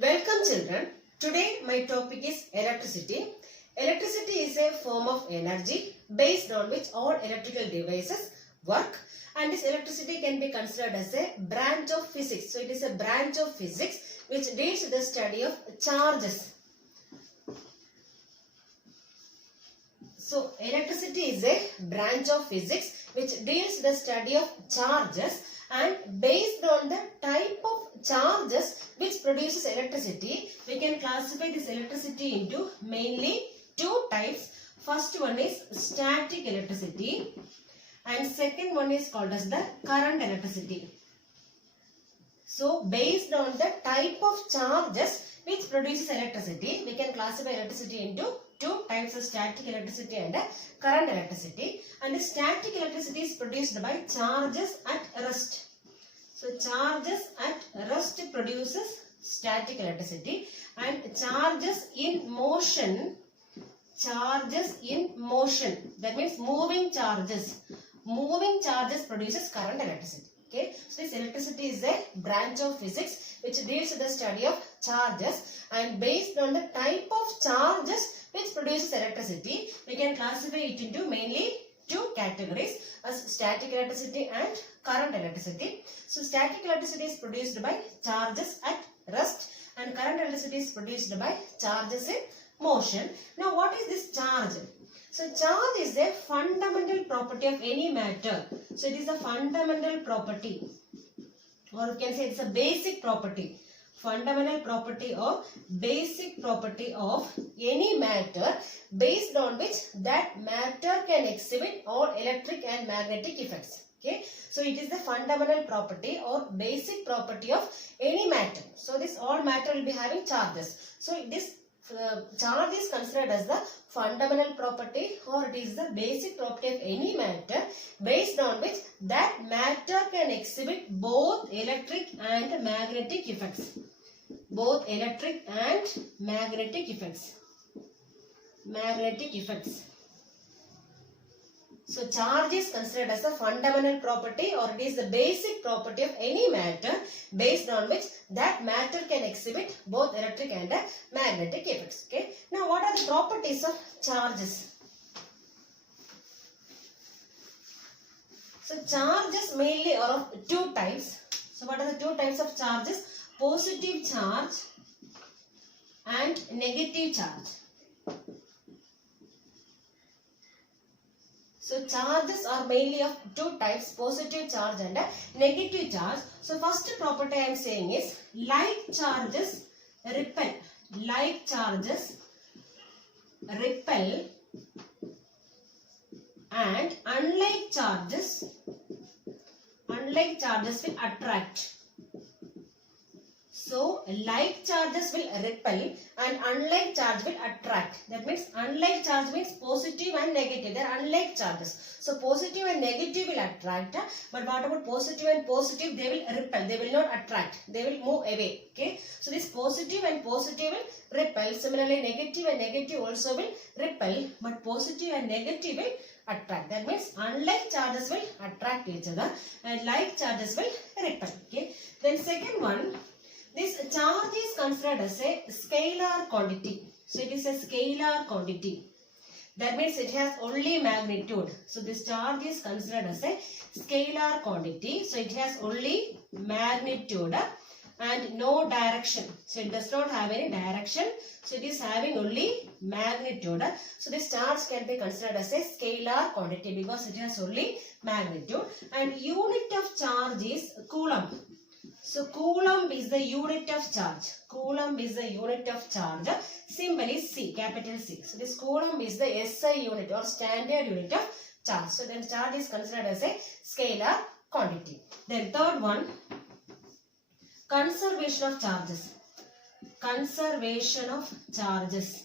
Welcome children. Today my topic is electricity. Electricity is a form of energy based on which all electrical devices work, and this electricity can be considered as a branch of physics. So it is a branch of physics which deals with the study of charges. So electricity is a branch of physics which deals with the study of charges, and based on the type of charges which produces electricity, we can classify this electricity into mainly two types. First one is static electricity and second one is called as the current electricity. So based on the type of charges which produces electricity, we can classify electricity into two types of static electricity and current electricity. And the static electricity is produced by charges at rest. So charges at rest produces static electricity, and charges in motion, that means moving charges produces current electricity. Okay, so this electricity is a branch of physics which deals with the study of charges, and based on the type of charges which produces electricity, we can classify it into mainly two categories as static electricity and current electricity. So static electricity is produced by charges at rest and current electricity is produced by charges in motion. Now what is this charge? So charge is a fundamental property of any matter. So it is a fundamental property, or you can say it's a basic property. Fundamental property or basic property of any matter based on which that matter can exhibit all electric and magnetic effects. Okay, so it is the fundamental property or basic property of any matter. So this all matter will be having charges. So this charge is considered as the fundamental property, or it is the basic property of any matter based on which that matter can exhibit both electric and magnetic effects. Both electric and magnetic effects. So charge is considered as a fundamental property, or it is the basic property of any matter based on which that matter can exhibit both electric and magnetic effects. Okay. Now what are the properties of charges? So charges mainly are of two types. So what are the two types of charges? Positive charge and negative charge. So charges are mainly of two types, positive charge and negative charge. So first property I am saying is like charges repel. Like charges repel and unlike charges will attract. So like charges will repel and unlike charge will attract. That means unlike charge means positive and negative. They are unlike charges. So positive and negative will attract, but what about positive and positive? They will repel. They will not attract. They will move away. Okay. So this positive and positive will repel. Similarly negative and negative also will repel, but positive and negative will attract. That means unlike charges will attract each other and like charges will repel. Okay. Then second one, this charge is considered as a scalar quantity. So it is a scalar quantity. That means it has only magnitude. So this charge is considered as a scalar quantity. So it has only magnitude and no direction. So it does not have any direction. So it is having only magnitude. So this charge can be considered as a scalar quantity because it has only magnitude. And unit of charge is coulomb. So coulomb is the unit of charge. Coulomb is the unit of charge. Symbol is C, capital C. So this coulomb is the SI unit or standard unit of charge. So then charge is considered as a scalar quantity. Then third one, conservation of charges. Conservation of charges.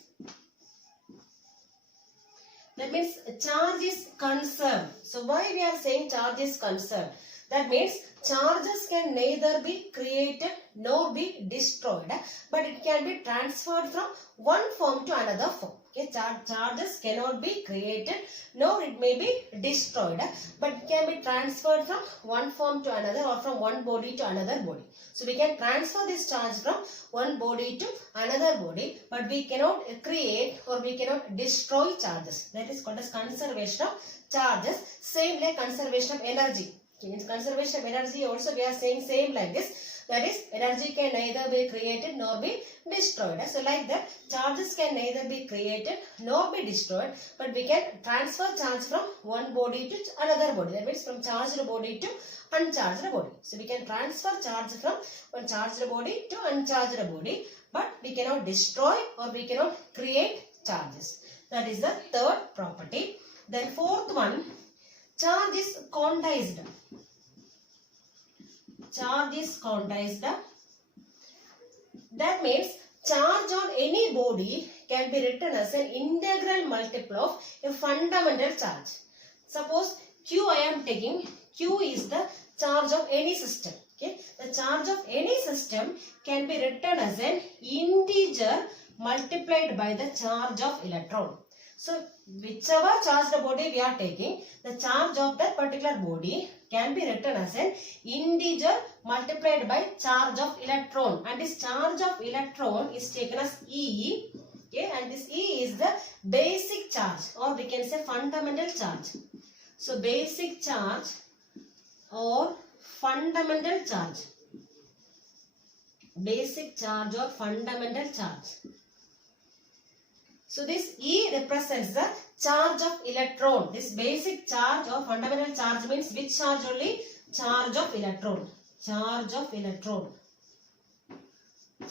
That means charge is conserved. So why we are saying charge is conserved? That means charges can neither be created nor be destroyed, but it can be transferred from one form to another form. Okay, charges cannot be created nor it may be destroyed, but it can be transferred from one form to another or from one body to another body. So we can transfer this charge from one body to another body, but we cannot create or we cannot destroy charges. That is called as conservation of charges. Same like conservation of energy. In conservation of energy also we are saying same like this. That is, energy can neither be created nor be destroyed. So like that, charges can neither be created nor be destroyed, but we can transfer charge from one body to another body. That means from charged body to uncharged body. So we can transfer charge from one charged body to uncharged body, but we cannot destroy or we cannot create charges. That is the third property. Then fourth one, charge is quantized. Charge is quantized. That means charge on any body can be written as an integral multiple of a fundamental charge. Suppose Q I am taking. Q is the charge of any system. Okay, the charge of any system can be written as an integer multiplied by the charge of electron. So whichever charged body we are taking, the charge of that particular body can be written as an integer multiplied by charge of electron, and this charge of electron is taken as E. Okay, and this E is the basic charge, or we can say fundamental charge. So basic charge or fundamental charge. Basic charge or fundamental charge. So this E represents the charge of electron. This basic charge or fundamental charge means which charge only? Charge of electron. Charge of electron.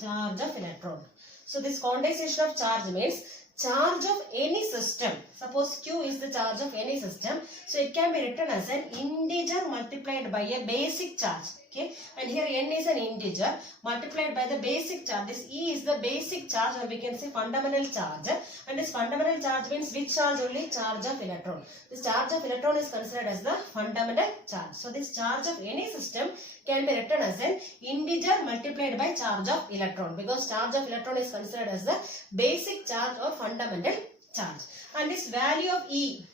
Charge of electron. So this quantization of charge means charge of any system. Suppose Q is the charge of any system. So it can be written as an integer multiplied by a basic charge. Okay, and here n is an integer multiplied by the basic charge. This E is the basic charge, or we can say fundamental charge, and this fundamental charge means which charge only? Charge of electron. This charge of electron is considered as the fundamental charge. So this charge of any system can be written as an integer multiplied by charge of electron, because charge of electron is considered as the basic charge or fundamental charge. And this value of E,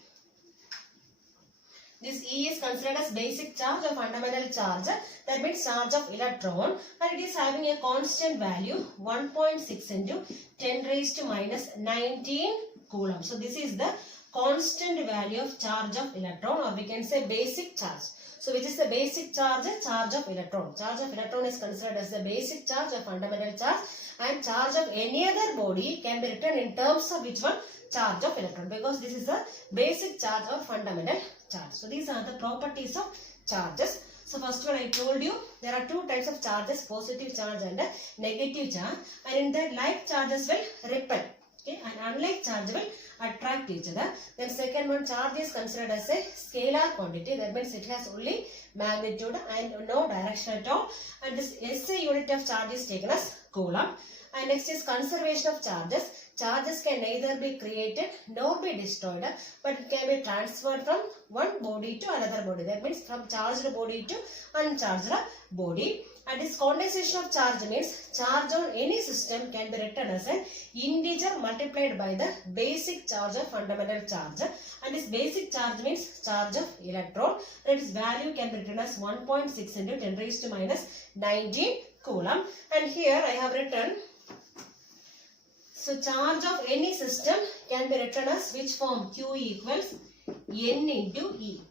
this E is considered as basic charge or fundamental charge. That means charge of electron, and it is having a constant value 1.6 into 10 raised to minus 19 coulomb. So this is the constant value of charge of electron, or we can say basic charge. So which is the basic charge? Charge of electron. Charge of electron is considered as the basic charge or fundamental charge, and charge of any other body can be written in terms of which one? Charge of electron, because this is the basic charge or fundamental charge. So these are the properties of charges. So first one I told you there are two types of charges, positive charge and negative charge, and in that like charges will repel, okay, and unlike charge will attract each other. Then second one, charge is considered as a scalar quantity. That means it has only magnitude and no direction at all, and this SI unit of charge is taken as coulomb. And next is conservation of charges. Charges can neither be created nor be destroyed, but it can be transferred from one body to another body. That means from charged body to uncharged body. And this condensation of charge means charge on any system can be written as an integer multiplied by the basic charge or fundamental charge. And this basic charge means charge of electron, and its value can be written as 1.6 into 10 raised to minus 19 coulomb. And here I have written, so charge of any system can be written as which form? Q equals N into E.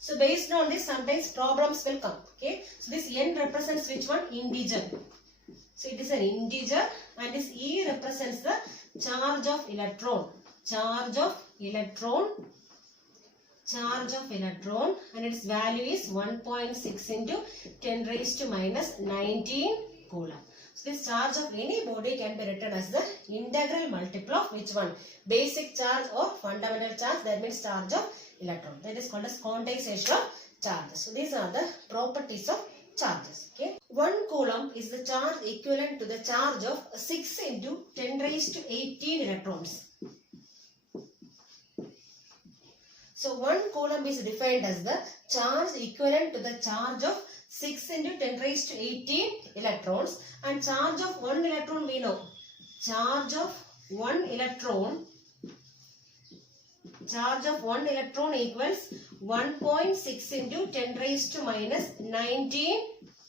So based on this, sometimes problems will come. Okay. So this N represents which one? Integer. So it is an integer, and this E represents the charge of electron. Charge of electron. Charge of electron, and its value is 1.6 into 10 raised to minus 19 coulomb. So this charge of any body can be written as the integral multiple of which one? Basic charge or fundamental charge. That means charge of electron. That is called as quantization of charges. So these are the properties of charges. Okay. 1 coulomb is the charge equivalent to the charge of 6 into 10 raised to 18 electrons. So 1 coulomb is defined as the charge equivalent to the charge of 6 into 10 raised to 18 electrons, and charge of 1 electron we know. Charge of 1 electron equals 1.6 into 10 raised to minus 19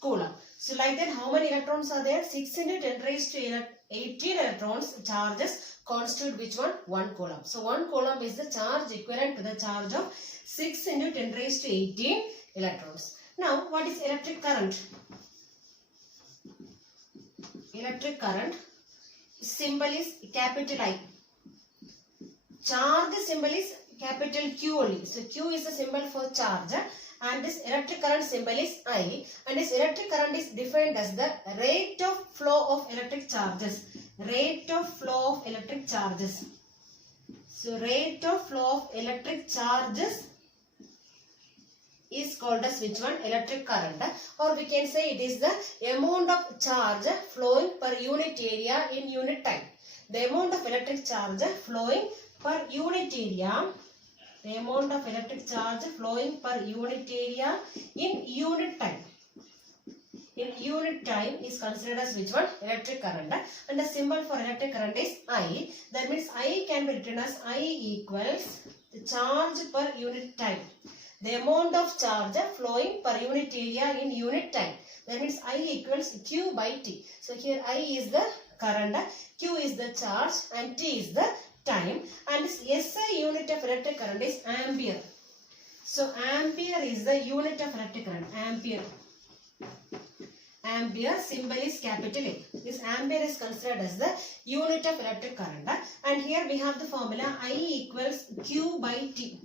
coulomb. So like that, how many electrons are there? 6 into 10 raised to 18 electrons charges constitute which one? 1 coulomb. So 1 coulomb is the charge equivalent to the charge of 6 into 10 raised to 18 electrons. Now what is electric current? Electric current symbol is capital I. Charge symbol is capital Q only. So Q is the symbol for charge, and this electric current symbol is I, and this electric current is defined as the rate of flow of electric charges. Rate of flow of electric charges. So rate of flow of electric charges is called as which one? Electric current, or we can say it is the amount of charge flowing per unit area in unit time. The amount of electric charge flowing per unit area, the amount of electric charge flowing per unit area in unit time. In unit time is considered as which one? Electric current, and the symbol for electric current is I. That means I can be written as I equals the charge per unit time. The amount of charge flowing per unit area in unit time. That means I equals Q by T. So here I is the current, Q is the charge, and T is the time, and this SI unit of electric current is ampere. So ampere is the unit of electric current. Ampere. Ampere symbol is capital A. This ampere is considered as the unit of electric current, and here we have the formula I equals Q by T.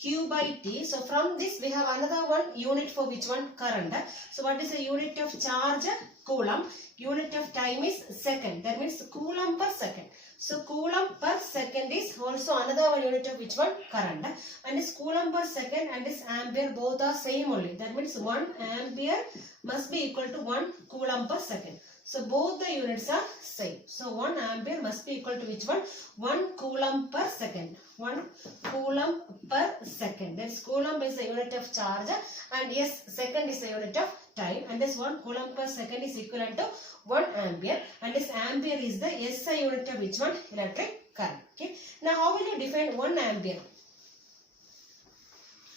Q by T. So from this we have another one unit for which one? Current. So what is the unit of charge? Coulomb. Unit of time is second. That means coulomb per second. So coulomb per second is also another one unit of which one? Current. And this coulomb per second and this ampere both are same only. That means 1 ampere must be equal to 1 coulomb per second. So both the units are same. So 1 ampere must be equal to which one? 1 coulomb per second. 1 coulomb per second. That is coulomb is the unit of charge, and yes, second is the unit of time, and this 1 coulomb per second is equivalent to 1 ampere, and this ampere is the SI unit of which one? Electric current. Okay. Now how will you define 1 ampere?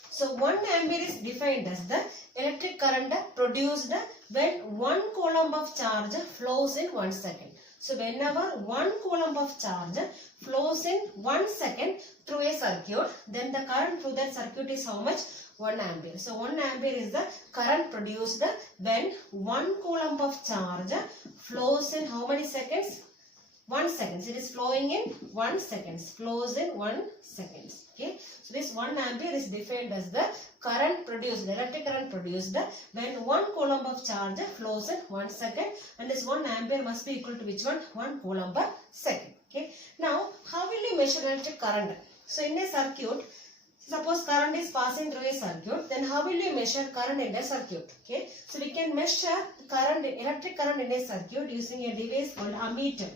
So 1 ampere is defined as the electric current produced when 1 coulomb of charge flows in 1 second. So whenever 1 coulomb of charge flows in 1 second through a circuit, then the current through that circuit is how much? 1 ampere. So 1 ampere is the current produced when 1 coulomb of charge flows in how many seconds? 1 second. It is flowing in 1 second. Flows in 1 second. Okay. So this 1 ampere is defined as the current produced, the electric current produced when 1 coulomb of charge flows in 1 second, and this 1 ampere must be equal to which one? 1 coulomb per second. Okay. Now how will you measure electric current? So in a circuit, suppose current is passing through a circuit, then how will you measure current in a circuit? Okay. So we can measure current, electric current in a circuit using a device called ammeter.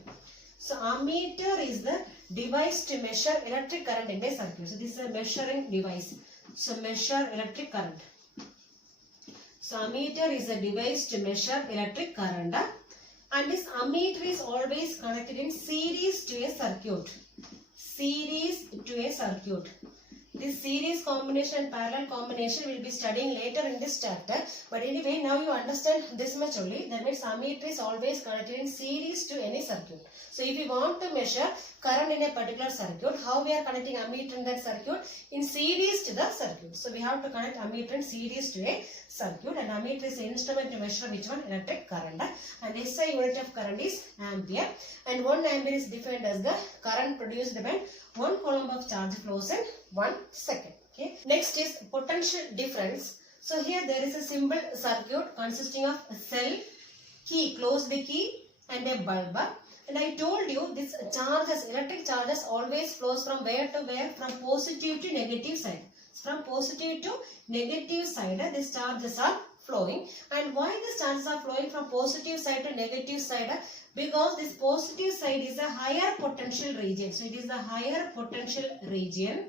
So ammeter is the device to measure electric current in a circuit. So this is a measuring device. So measure electric current. So ammeter is a device to measure electric current, and this ammeter is always connected in series to a circuit. Series to a circuit. This series combination and parallel combination we will be studying later in this chapter. But anyway, now you understand this much only. That means ammeter is always connected in series to any circuit. So if you want to measure current in a particular circuit, how we are connecting ammeter in that circuit? In series to the circuit. So we have to connect ammeter in series to a circuit, and ammeter is an instrument to measure which one? Electric current. And SI unit of current is ampere, and 1 ampere is defined as the current produced when 1 coulomb of charge flows in 1 second. Okay. Next is potential difference. So here there is a simple circuit consisting of a cell, key, closed key, and a bulb. And I told you this charges, electric charges always flows from where to where? From positive to negative side. From positive to negative side, these charges are flowing. And why these charges are flowing from positive side to negative side? Because this positive side is a higher potential region. So it is the higher potential region,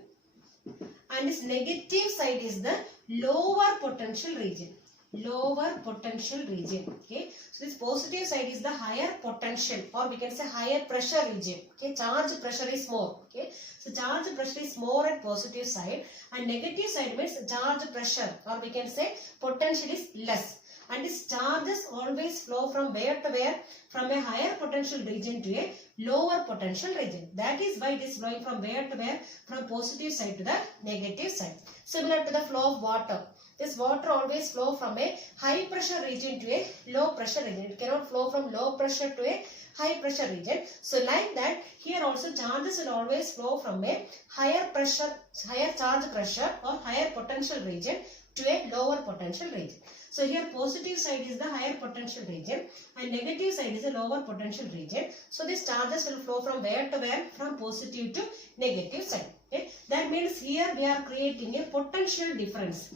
and this negative side is the lower potential region. Lower potential region. Okay, so this positive side is the higher potential, or we can say higher pressure region. Okay, charge pressure is more. Okay, so charge pressure is more at positive side, and negative side means charge pressure, or we can say potential is less. And these charges always flow from where to where? From a higher potential region to a lower potential region. That is why it is flowing from where to where? From positive side to the negative side. Similar to the flow of water. This water always flow from a high pressure region to a low pressure region. It cannot flow from low pressure to a high pressure region. So like that, here also charges will always flow from a higher pressure, higher charge pressure or higher potential region to a lower potential region. So here positive side is the higher potential region and negative side is a lower potential region. So these charges will flow from where to where? From positive to negative side. Okay? That means here we are creating a potential difference.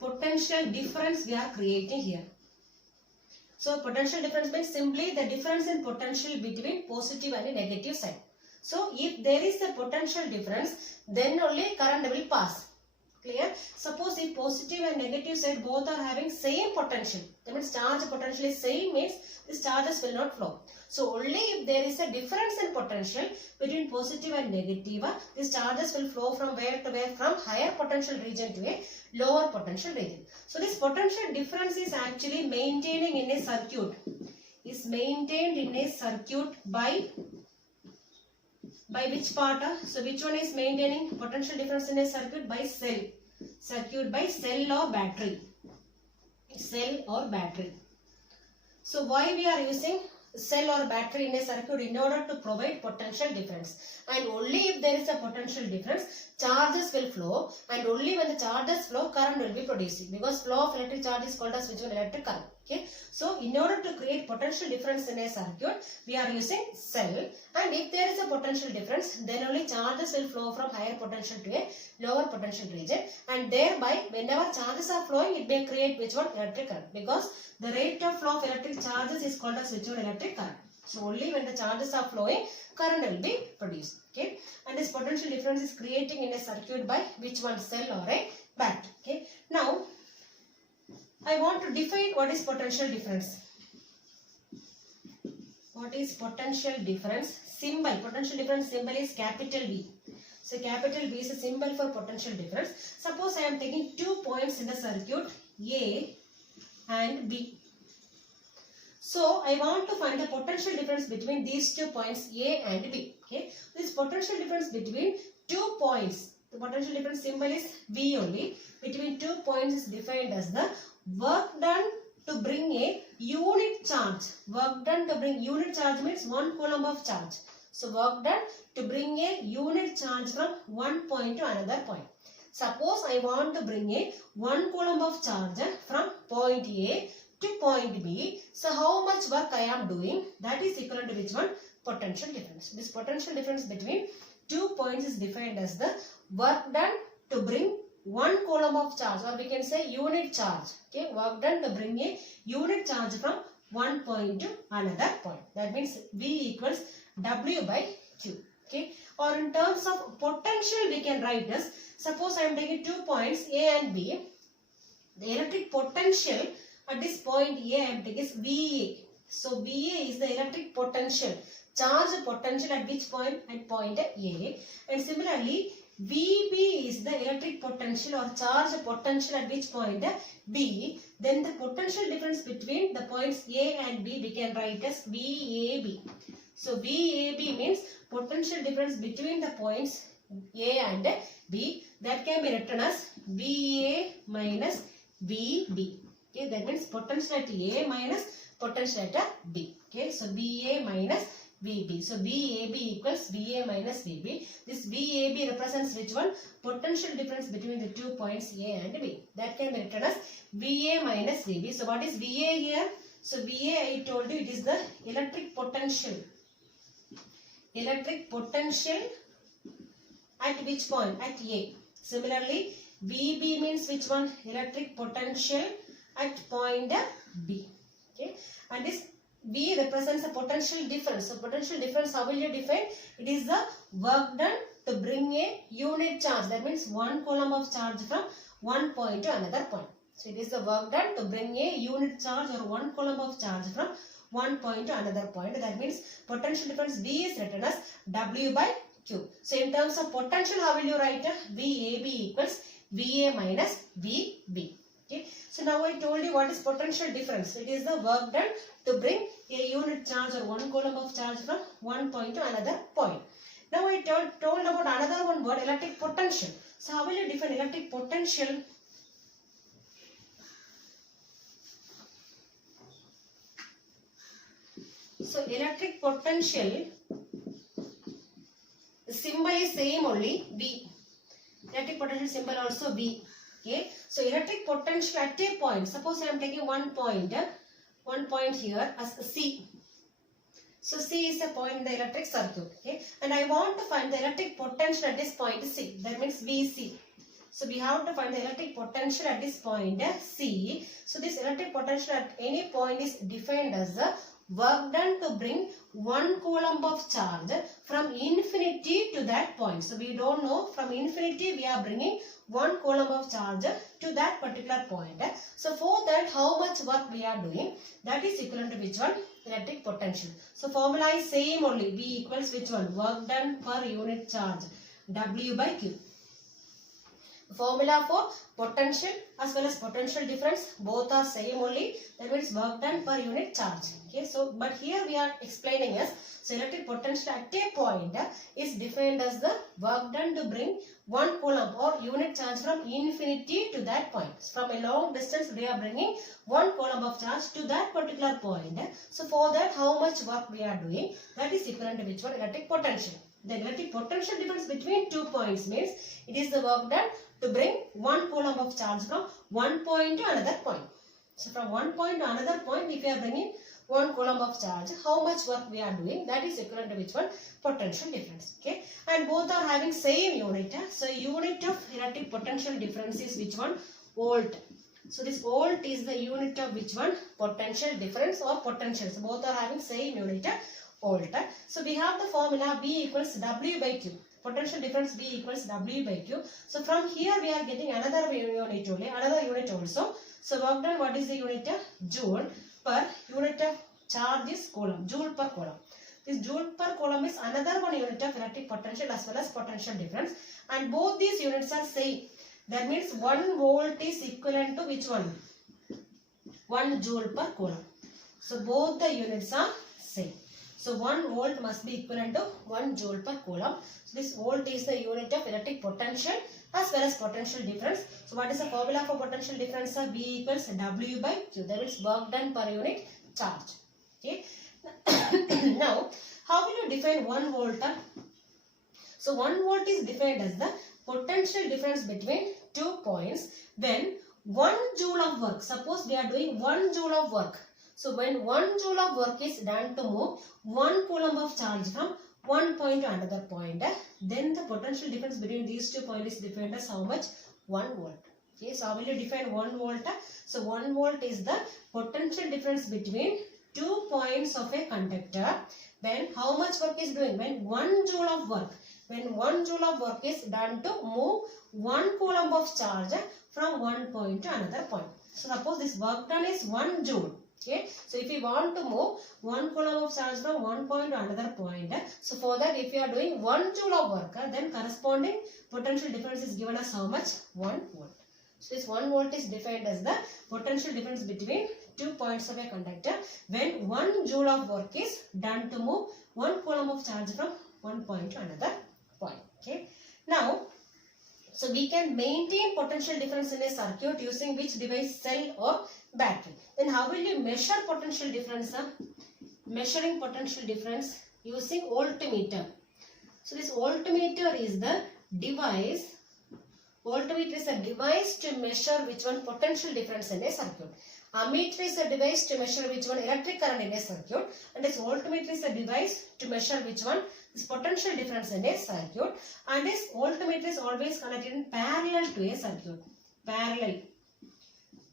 Potential difference we are creating here. So potential difference means simply the difference in potential between positive and negative side. So if there is a potential difference, then only current will pass. Clear? Suppose if positive and negative side both are having same potential, that means charge potential is same, means these charges will not flow. So only if there is a difference in potential between positive and negative, these charges will flow from where to where? From higher potential region to a lower potential region. So this potential difference is actually maintaining in a circuit. Is maintained in a circuit by which part? So which one is maintaining potential difference in a circuit? By cell. Circuit by cell or battery. Cell or battery. So why we are using cell or battery in a circuit? In order to provide potential difference. And only if there is a potential difference, charges will flow, and only when the charges flow, current will be producing, because flow of electric charge is called as which one? Electric current. Okay. So in order to create potential difference in a circuit, we are using cell, and if there is a potential difference, then only charges will flow from higher potential to a lower potential region, and thereby whenever charges are flowing, it may create which one? Electric current, because the rate of flow of electric charges is called as which one? Electric current. So only when the charges are flowing, current will be produced. Okay, and this potential difference is creating in a circuit by which one? Cell or a battery. Okay, now I want to define what is potential difference. What is potential difference? Symbol. Potential difference symbol is capital V. So capital V is a symbol for potential difference. Suppose I am taking 2 points in the circuit A and B. So I want to find the potential difference between these 2 points A and B. Okay, this potential difference between 2 points, the potential difference symbol is V only. Between 2 points is defined as the work done to bring a unit charge. Work done to bring unit charge means 1 coulomb of charge. So work done to bring a unit charge from one point to another point. Suppose I want to bring a 1 coulomb of charge from point A to point B. So how much work I am doing? That is equal to which one? Potential difference. This potential difference between 2 points is defined as the work done to bring 1 coulomb of charge, or we can say unit charge. Okay, work done to bring a unit charge from one point to another point. That means V equals W by Q. Okay, or in terms of potential we can write as, suppose I am taking 2 points A and B. The electric potential at this point A I am taking is VA. So VA is the electric potential. Charge potential at which point? At point A. And similarly, VB is the electric potential or charge potential at which point? B. Then the potential difference between the points A and B we can write as VAB. So VAB means potential difference between the points A and B. That can be written as VA minus VB. Okay, that means potential at A minus potential at B. Okay, so VA minus VB. So VAB equals VA minus VB. This VAB represents which one? Potential difference between the 2 points A and B. That can be written as VA minus VB. So what is VA here? So VA, I told you, it is the electric potential. Electric potential at which point? At A. Similarly, VB means which one? Electric potential at point B. Okay, and this V represents a potential difference. So potential difference, how will you define? It is the work done to bring a unit charge. That means 1 coulomb of charge from one point to another point. So it is the work done to bring a unit charge or 1 coulomb of charge from one point to another point. That means potential difference V is written as W by Q. So in terms of potential, how will you write? VAB equals VA minus VB. Okay. So now I told you what is potential difference. It is the work done to bring a unit charge or 1 coulomb of charge from one point to another point. Now I told about another one word, electric potential. So how will you define electric potential? So electric potential, the symbol is same only, V. Electric potential symbol also V. Okay. So electric potential at a point. Suppose I am taking one point here as C. So C is a point in the electric circuit. Okay. And I want to find the electric potential at this point C. That means VC. So we have to find the electric potential at this point C. So this electric potential at any point is defined as the work done to bring 1 coulomb of charge from infinity to that point. So we don't know, from infinity we are bringing 1 coulomb of charge to that particular point. So for that, how much work we are doing, that is equivalent to which one? Electric potential. So formula is same only, V equals which one? Work done per unit charge, W by Q. Formula for potential as well as potential difference, both are same only. That means work done per unit charge. Okay, so but here we are explaining as, so electric potential at a point is defined as the work done to bring 1 coulomb or unit charge from infinity to that point. From a long distance we are bringing 1 coulomb of charge to that particular point. So for that, how much work we are doing, that is equivalent to which one? Electric potential. The electric potential difference between 2 points means it is the work done to bring 1 coulomb of charge from one point to another point. So from one point to another point, if we are bringing 1 coulomb of charge, how much work we are doing, that is equivalent to which one? Potential difference. Okay. And both are having same unit. So unit of electric potential difference is which one? Volt. So this volt is the unit of which one? Potential difference or potential. So both are having same unit, volt. So we have the formula V equals W by Q. Potential difference V equals W by Q. So from here we are getting another unit also. So work done, what is the unit? Joule per unit of charge is coulomb. Joule per coulomb. This joule per coulomb is another one unit of electric potential as well as potential difference. And both these units are same. That means 1 volt is equivalent to which one? 1 joule per coulomb. So both the units are same. So 1 volt must be equivalent to 1 joule per coulomb. So this volt is the unit of electric potential as well as potential difference. So what is the formula for potential difference? V equals W by Q. That means work done per unit charge. Okay. Now, how will you define 1 volt? So 1 volt is defined as the potential difference between 2 points when 1 joule of work. Suppose we are doing 1 joule of work. So when 1 joule of work is done to move 1 coulomb of charge from one point to another point, then the potential difference between these 2 points is defined as how much? 1 volt. Okay, so how will you define 1 volt? So 1 volt is the potential difference between 2 points of a conductor when how much work is doing? When 1 joule of work. When 1 joule of work is done to move 1 coulomb of charge from one point to another point. So suppose this work done is 1 joule. Okay. So if we want to move 1 coulomb of charge from one point to another point, so for that if you are doing 1 joule of work, then corresponding potential difference is given as how much? 1 volt. So this 1 volt is defined as the potential difference between 2 points of a conductor when 1 joule of work is done to move 1 coulomb of charge from one point to another point. Okay. Now, so we can maintain potential difference in a circuit using which device? Cell or battery. Then how will you measure potential difference? Measuring potential difference using voltmeter. So this voltmeter is the device. Voltmeter is a device to measure which one? Potential difference in a circuit. Ammeter is a device to measure which one? Electric current in a circuit. And this voltmeter is a device to measure which one? This potential difference in a circuit. And this voltmeter is always connected in parallel to a circuit. Parallel.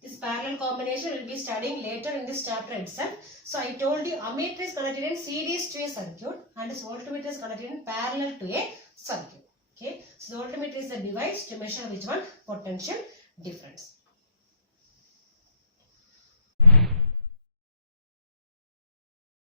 This parallel combination we will be studying later in this chapter itself. So I told you ammeter is connected in series to a circuit and this voltmeter is connected in parallel to a circuit. Okay, so the voltmeter is the device to measure which one? Potential difference.